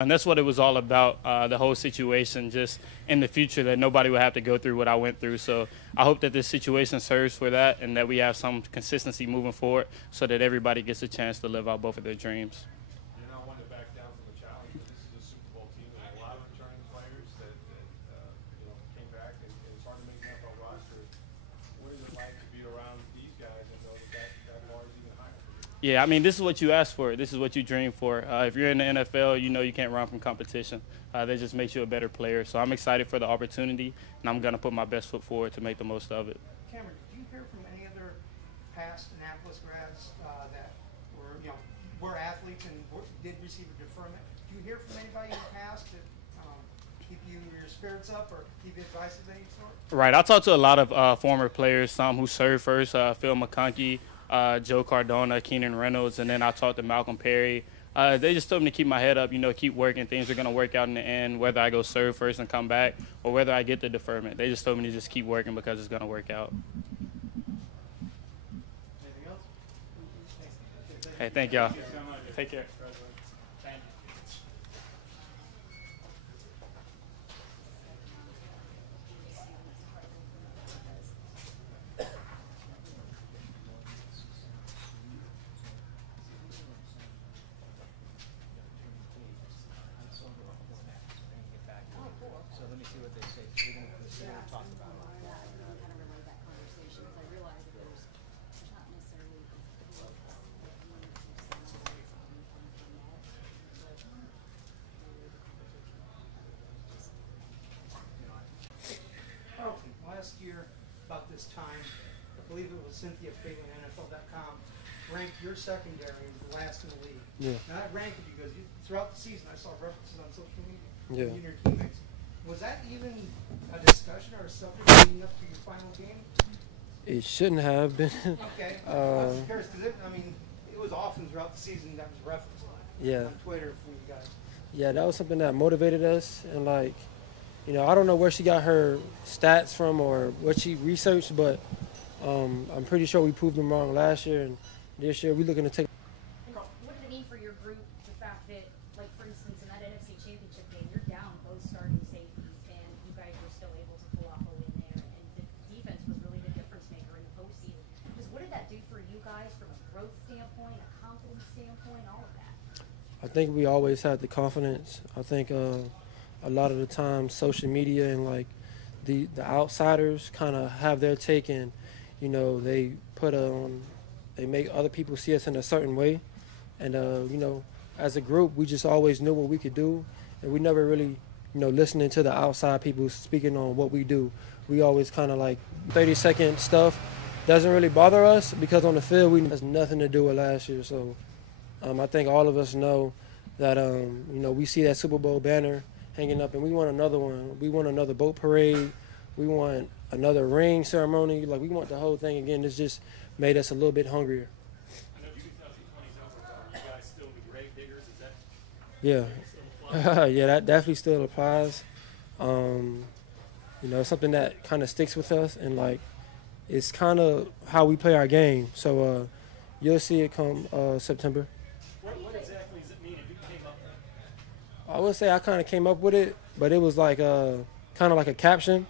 And that's what it was all about, the whole situation, just in the future that nobody would have to go through what I went through. So I hope that this situation serves for that and that we have some consistency moving forward so that everybody gets a chance to live out both of their dreams. You're not one to back down from the challenge, but this is a Super Bowl team with a lot of returning players that came back, and it's hard to make an NFL roster. What is it like to be around these guys and know that bar is even higher for you? Yeah, I mean, this is what you ask for. This is what you dream for. If you're in the NFL, you know you can't run from competition. That just makes you a better player. So I'm excited for the opportunity, and I'm going to put my best foot forward to make the most of it. Cameron, did you hear from any other past Annapolis grads that were athletes and did receive a deferment? Do you hear from anybody in the past to keep your spirits up or give you advice of any sort? Right. I talked to a lot of former players, some who served first, Phil McConkey, Joe Cardona, Keenan Reynolds, and then I talked to Malcolm Perry. They just told me to keep my head up, keep working. Things are going to work out in the end, whether I go serve first and come back or whether I get the deferment. They just told me to just keep working because it's going to work out. Anything else? Hey, thank y'all. Take care. So let me see what they say. We're going to talk about it. I don't know how to relate that conversation because I realize that there's not necessarily Last year, about this time, I believe it was Cynthia Phelan, NFL.com, ranked your secondary last in the league. Yeah. Now, I ranked it because throughout the season I saw references on social media. Yeah. You and your teammates. Was that even a discussion or a subject leading up to your final game? It shouldn't have been. Okay. I was curious because it was often throughout the season that was referenced on Twitter from you guys. Yeah, that was something that motivated us. And, I don't know where she got her stats from or what she researched, but I'm pretty sure we proved them wrong last year. And this year we're looking to take. what did it mean for your group, the fact that, like, for instance, in that NFC Championship game, you're down both starting safeties, and you guys were still able to pull off a win there, and the defense was really the difference maker in the postseason. Just what did that do for you guys from a growth standpoint, a confidence standpoint, all of that? I think we always had the confidence. I think a lot of the time social media and the outsiders kind of have their take, and they they make other people see us in a certain way, and as a group we just always knew what we could do, and we never really listening to the outside people speaking on what we do. We always kind of 30-second stuff doesn't really bother us because on the field has nothing to do with last year. So I think all of us know that we see that Super Bowl banner hanging up, and we want another one. We want another boat parade. We want another ring ceremony. We want the whole thing again. It's just made us a little bit hungrier. I know 2020 is over, but are you guys still the grave diggers? Is that Yeah. Yeah, that definitely still applies. It's something that kind of sticks with us, and it's kind of how we play our game. So you'll see it come September. what exactly does it mean if you came up with it? I would say I kind of came up with it, but it was kind of like a caption,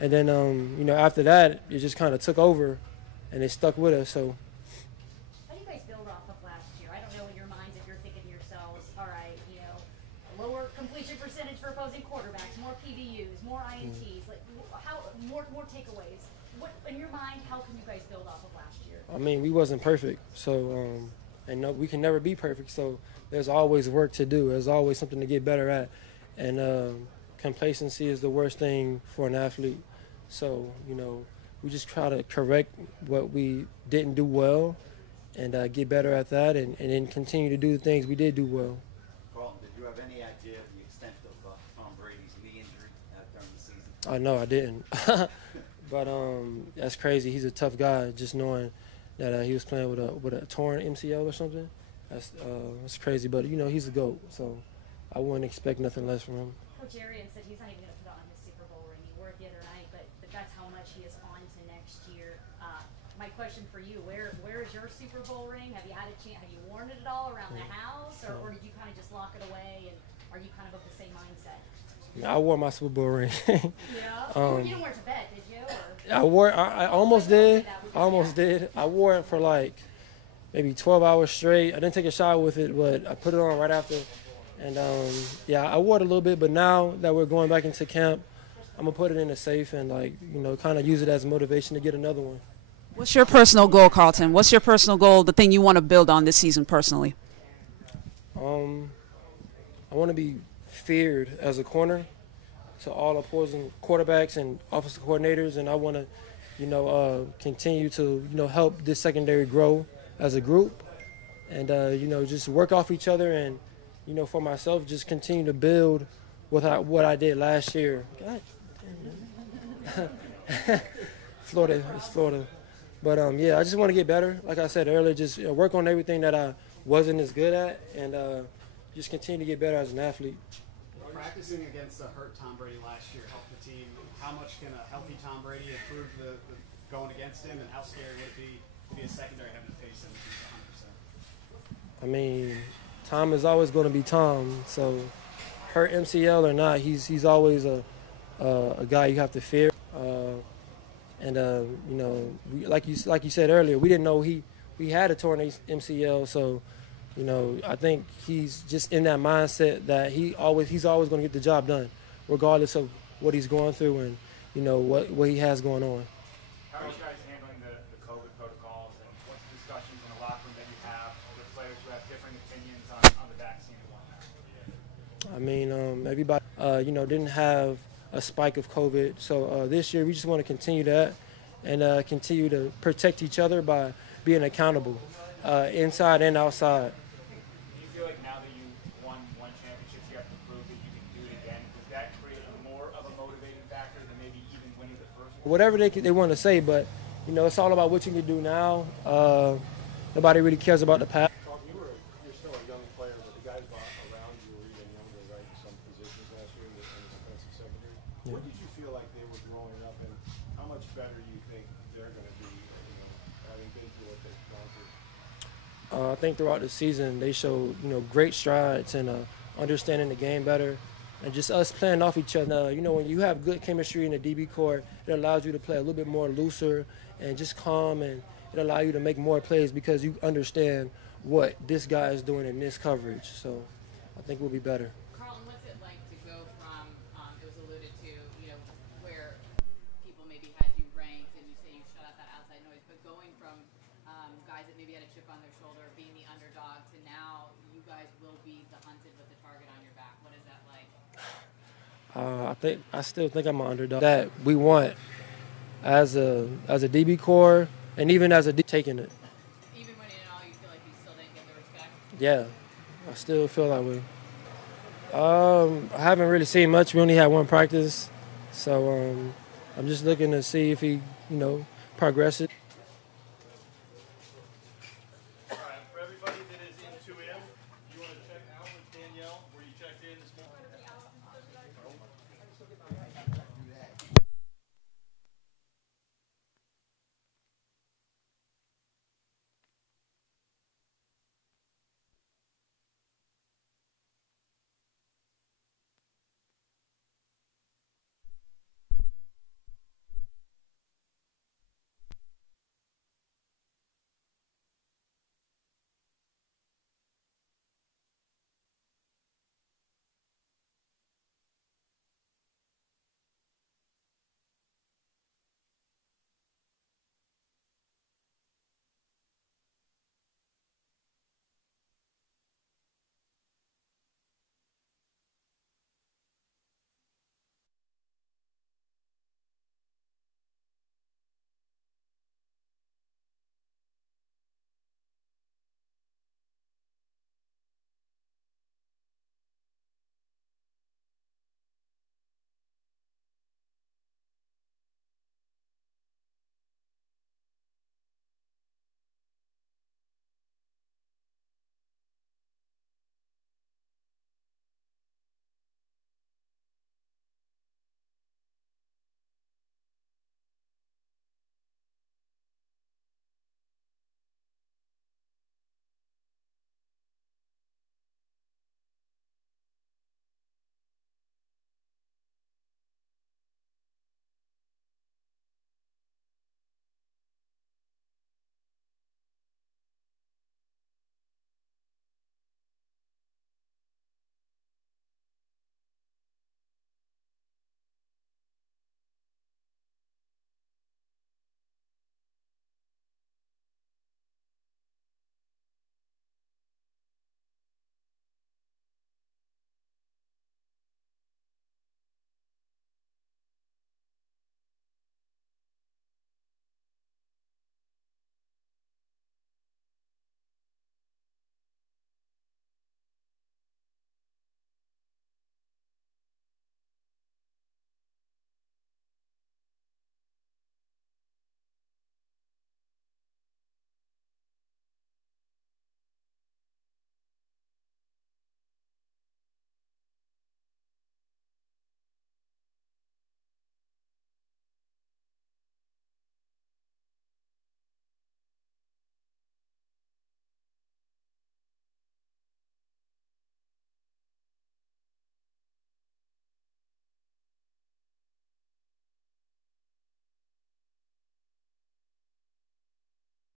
and then after that it just kind of took over, and it stuck with us. So. How do you guys build off of last year? I don't know in your minds if you're thinking to yourselves, all right, lower completion percentage for opposing quarterbacks, more PBUs, more INTs, more takeaways. What in your mind? How can you guys build off of last year? I mean, we wasn't perfect, so and no, we can never be perfect. So there's always work to do. There's always something to get better at, and complacency is the worst thing for an athlete. So we just try to correct what we didn't do well, and get better at that, and then continue to do the things we did do well. Carlton, did you have any idea of the extent of Tom Brady's knee injury during the season? I know I didn't, but that's crazy. He's a tough guy. Just knowing that he was playing with a torn MCL or something, that's crazy. But he's a GOAT, so I wouldn't expect nothing less from him. Coach Arians said he's not even going to put on his Super Bowl ring. He wore it the other night, but that's how much he is on to next year. My question for you: Where is your Super Bowl ring? Have you had a chance? Have you worn it at all around the house, or did you kind of just lock it away? And are you kind of the same mindset? I wore my Super Bowl ring. Yeah. You didn't wear it to bed, did you? Or? I almost did. I wore it for like maybe 12 hours straight. I didn't take a shower with it, but I put it on right after. And yeah, I wore it a little bit, but now that we're going back into camp, I'm gonna put it in a safe and kind of use it as motivation to get another one. What's your personal goal, Carlton? What's your personal goal, the thing you want to build on this season personally? I want to be feared as a corner to all opposing quarterbacks and offensive coordinators, and I want to, continue to, help this secondary grow as a group, and just work off each other, and for myself, just continue to build what I did last year. God damn. Florida, it's Florida. But, yeah, I just want to get better. Like I said earlier, just work on everything that I wasn't as good at and just continue to get better as an athlete. Practicing against a hurt Tom Brady last year helped the team. How much can a healthy Tom Brady improve the going against him, and how scary would it be to be a secondary having to face him if he's 100%? I mean, Tom is always going to be Tom. So, hurt MCL or not, he's always a guy you have to fear. Like you said earlier, we didn't know he had a torn MCL. So, I think he's just in that mindset that he's always going to get the job done, regardless of what he's going through and what he has going on. How are you guys handling the COVID protocols, and what's the discussions in the locker room that you have with players who have different opinions on the vaccine and whatnot? I mean, everybody, didn't have a spike of COVID. So this year we just want to continue that and continue to protect each other by being accountable, inside and outside. Do you feel like now that you won one championship, you have to prove that you can do it again? Does that create more of a motivating factor than maybe even winning the first one? Whatever they want to say, but it's all about what you can do now. Nobody really cares about the past. You're still a young player, but the guys around you were even younger, right, in some positions last year in the defensive secondary. Yeah. What did you feel like they were growing up, and how much better do you think they're going to be, having been through what they've gone through? I think throughout the season they showed great strides and understanding the game better, and just us playing off each other. When you have good chemistry in the DB core, it allows you to play a little bit more looser and just calm, and it allows you to make more plays because you understand what this guy is doing in this coverage. So I think we'll be better. Carlton, what's it like to go from, it was alluded to, where people maybe had you ranked and you say you shut out that outside noise, but going from guys that maybe had a chip on their shoulder, being the underdog, to now you guys will be the hunted with the target on your back. What is that like? I still think I'm an underdog. That we want as a DB core and even as a D taking it. Even when in all you feel like you still didn't get the respect? Yeah, I still feel that way. I haven't really seen much. We only had one practice, so I'm just looking to see if he, progresses.